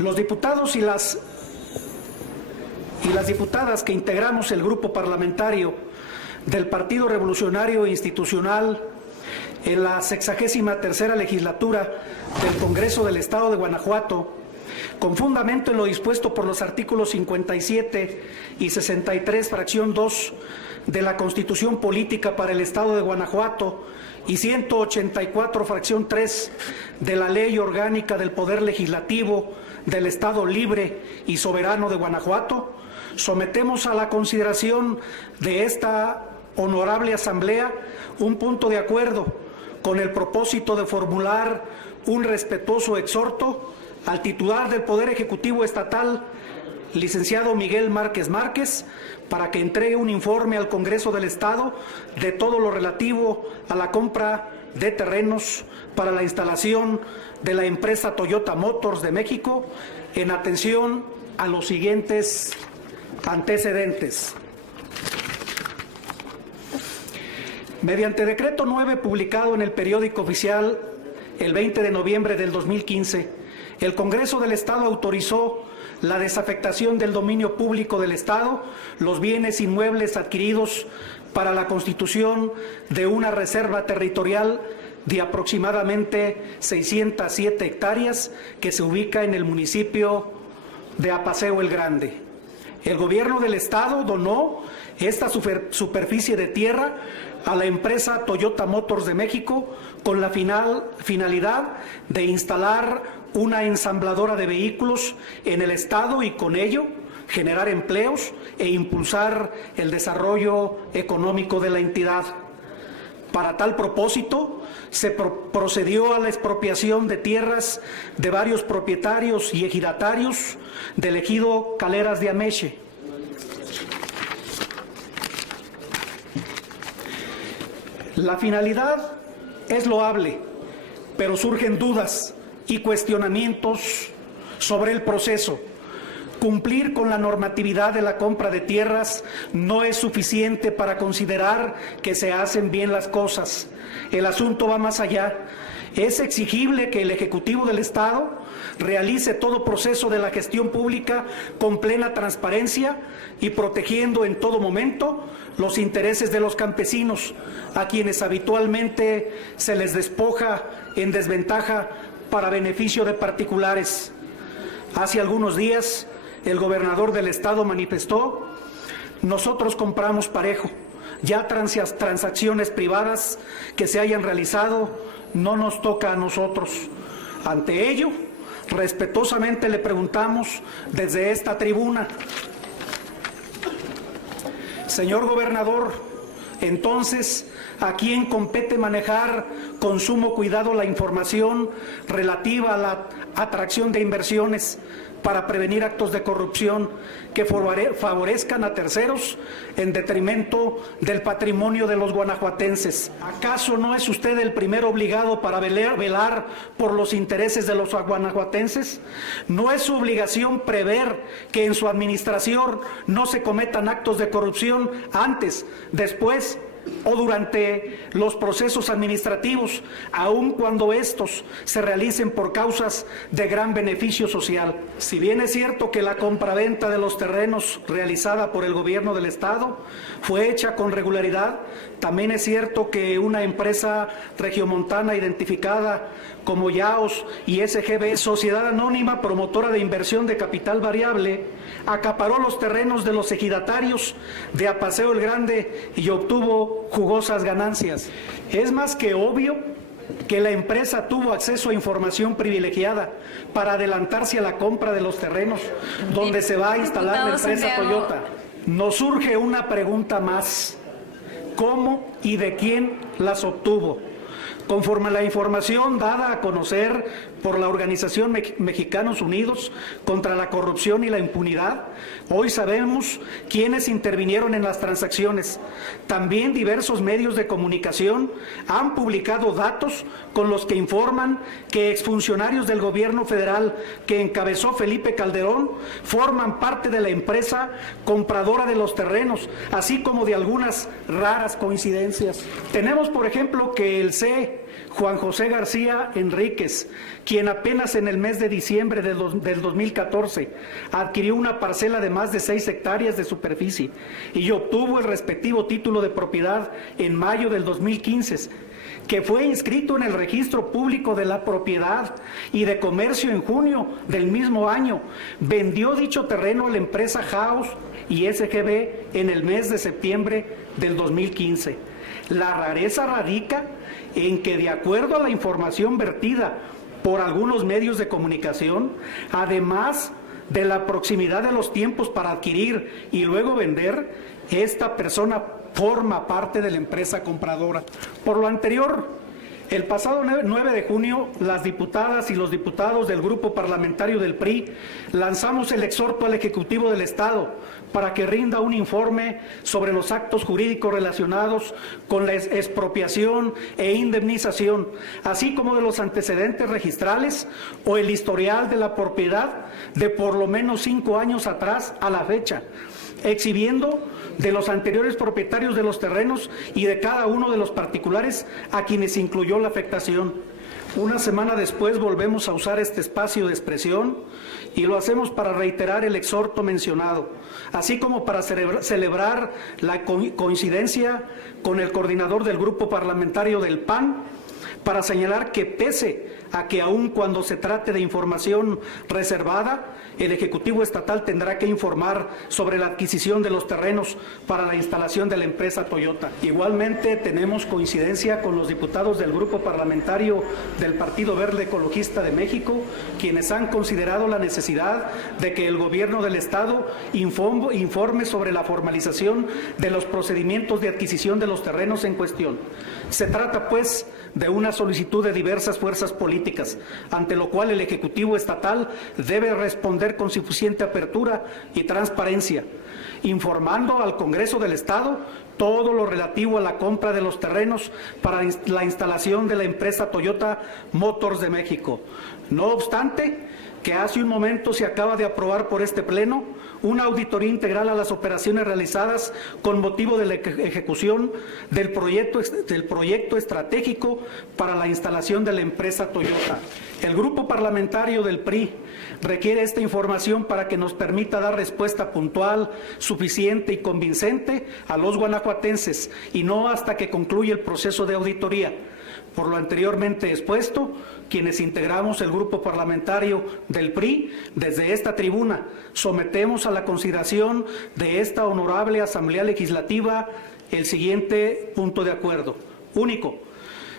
Los diputados y las diputadas que integramos el grupo parlamentario del Partido Revolucionario Institucional en la 63ª legislatura del Congreso del Estado de Guanajuato, con fundamento en lo dispuesto por los artículos 57 y 63, fracción 2 de la Constitución Política para el Estado de Guanajuato y 184, fracción 3 de la Ley Orgánica del Poder Legislativo del Estado Libre y Soberano de Guanajuato, sometemos a la consideración de esta honorable Asamblea un punto de acuerdo con el propósito de formular un respetuoso exhorto al titular del Poder Ejecutivo Estatal, licenciado Miguel Márquez Márquez, para que entregue un informe al Congreso del Estado de todo lo relativo a la compra de terrenos para la instalación de la empresa Toyota Motors de México, en atención a los siguientes antecedentes. Mediante decreto 9 publicado en el periódico oficial el 20 de noviembre del 2015, el Congreso del Estado autorizó la desafectación del dominio público del Estado, los bienes inmuebles adquiridos para la constitución de una reserva territorial de aproximadamente 607 hectáreas que se ubica en el municipio de Apaseo el Grande. El gobierno del Estado donó esta superficie de tierra a la empresa Toyota Motors de México con la finalidad de instalar una ensambladora de vehículos en el Estado y con ello generar empleos e impulsar el desarrollo económico de la entidad. Para tal propósito, se procedió a la expropiación de tierras de varios propietarios y ejidatarios del ejido Caleras de Ameche. La finalidad es loable, pero surgen dudas y cuestionamientos sobre el proceso. Cumplir con la normatividad de la compra de tierras no es suficiente para considerar que se hacen bien las cosas. El asunto va más allá. Es exigible que el Ejecutivo del Estado realice todo proceso de la gestión pública con plena transparencia y protegiendo en todo momento los intereses de los campesinos, a quienes habitualmente se les despoja en desventaja para beneficio de particulares. Hace algunos días, el gobernador del Estado manifestó: nosotros compramos parejo, ya transacciones privadas que se hayan realizado no nos toca a nosotros. Ante ello, respetuosamente le preguntamos desde esta tribuna: señor gobernador, entonces, ¿a quién compete manejar con sumo cuidado la información relativa a la atracción de inversiones para prevenir actos de corrupción que favorezcan a terceros en detrimento del patrimonio de los guanajuatenses? ¿Acaso no es usted el primer obligado para velar por los intereses de los guanajuatenses? ¿No es su obligación prever que en su administración no se cometan actos de corrupción antes, después o durante los procesos administrativos, aun cuando estos se realicen por causas de gran beneficio social? Si bien es cierto que la compraventa de los terrenos realizada por el gobierno del Estado fue hecha con regularidad, también es cierto que una empresa regiomontana identificada como Yaos y SGB, Sociedad Anónima Promotora de Inversión de Capital Variable, acaparó los terrenos de los ejidatarios de Apaseo el Grande y obtuvo jugosas ganancias. Es más que obvio que la empresa tuvo acceso a información privilegiada para adelantarse a la compra de los terrenos donde se va a instalar la empresa Toyota. Nos surge una pregunta más: ¿cómo y de quién las obtuvo? Conforme a la información dada a conocer por la Organización Mexicanos Unidos contra la Corrupción y la Impunidad, hoy sabemos quiénes intervinieron en las transacciones. También diversos medios de comunicación han publicado datos con los que informan que exfuncionarios del gobierno federal que encabezó Felipe Calderón forman parte de la empresa compradora de los terrenos, así como de algunas raras coincidencias. Tenemos, por ejemplo, que el C fue Juan José García Enríquez, quien apenas en el mes de diciembre del 2014 adquirió una parcela de más de 6 hectáreas de superficie y obtuvo el respectivo título de propiedad en mayo del 2015, que fue inscrito en el Registro Público de la Propiedad y de Comercio en junio del mismo año. Vendió dicho terreno a la empresa House y SGB en el mes de septiembre del 2015. La rareza radica en que, de acuerdo a la información vertida por algunos medios de comunicación, además de la proximidad de los tiempos para adquirir y luego vender, esta persona forma parte de la empresa compradora. Por lo anterior, el pasado 9 de junio, las diputadas y los diputados del Grupo Parlamentario del PRI lanzamos el exhorto al Ejecutivo del Estado para que rinda un informe sobre los actos jurídicos relacionados con la expropiación e indemnización, así como de los antecedentes registrales o el historial de la propiedad de por lo menos 5 años atrás a la fecha, exhibiendo de los anteriores propietarios de los terrenos y de cada uno de los particulares a quienes incluyó la afectación. Una semana después volvemos a usar este espacio de expresión y lo hacemos para reiterar el exhorto mencionado, así como para celebrar la coincidencia con el coordinador del Grupo Parlamentario del PAN, para señalar que pese a que aun cuando se trate de información reservada, el Ejecutivo Estatal tendrá que informar sobre la adquisición de los terrenos para la instalación de la empresa Toyota. Igualmente tenemos coincidencia con los diputados del Grupo Parlamentario del Partido Verde Ecologista de México, quienes han considerado la necesidad de que el Gobierno del Estado informe sobre la formalización de los procedimientos de adquisición de los terrenos en cuestión. Se trata, pues, de una solicitud de diversas fuerzas políticas, ante lo cual el Ejecutivo Estatal debe responder con suficiente apertura y transparencia, informando al Congreso del Estado todo lo relativo a la compra de los terrenos para la instalación de la empresa Toyota Motors de México. No obstante, que hace un momento se acaba de aprobar por este Pleno una auditoría integral a las operaciones realizadas con motivo de la ejecución del proyecto estratégico para la instalación de la empresa Toyota. El Grupo Parlamentario del PRI requiere esta información para que nos permita dar respuesta puntual, suficiente y convincente a los guanajuatenses, y no hasta que concluya el proceso de auditoría. Por lo anteriormente expuesto, quienes integramos el Grupo Parlamentario del PRI, desde esta tribuna sometemos a la consideración de esta honorable Asamblea Legislativa el siguiente punto de acuerdo. Único.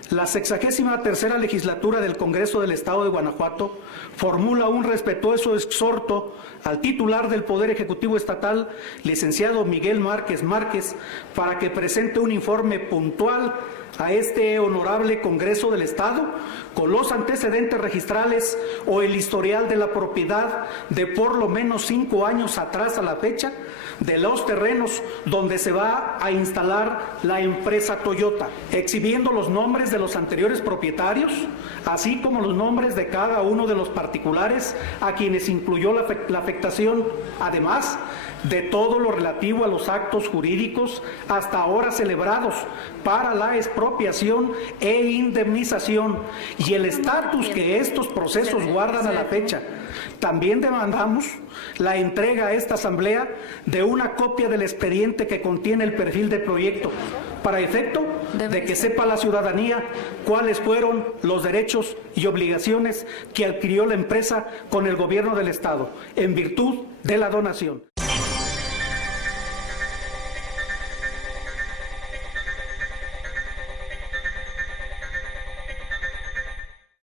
La 63ª legislatura del Congreso del Estado de Guanajuato formula un respetuoso exhorto al titular del Poder Ejecutivo Estatal, licenciado Miguel Márquez Márquez, para que presente un informe puntual a este honorable Congreso del Estado con los antecedentes registrales o el historial de la propiedad de por lo menos 5 años atrás a la fecha de los terrenos donde se va a instalar la empresa Toyota, exhibiendo los nombres de los anteriores propietarios, así como los nombres de cada uno de los particulares a quienes incluyó la afectación, además de todo lo relativo a los actos jurídicos hasta ahora celebrados para la expropiación e indemnización y el estatus que estos procesos guardan a la fecha. También demandamos la entrega a esta Asamblea de una copia del expediente que contiene el perfil del proyecto, para efecto de que sepa la ciudadanía cuáles fueron los derechos y obligaciones que adquirió la empresa con el Gobierno del Estado en virtud de la donación.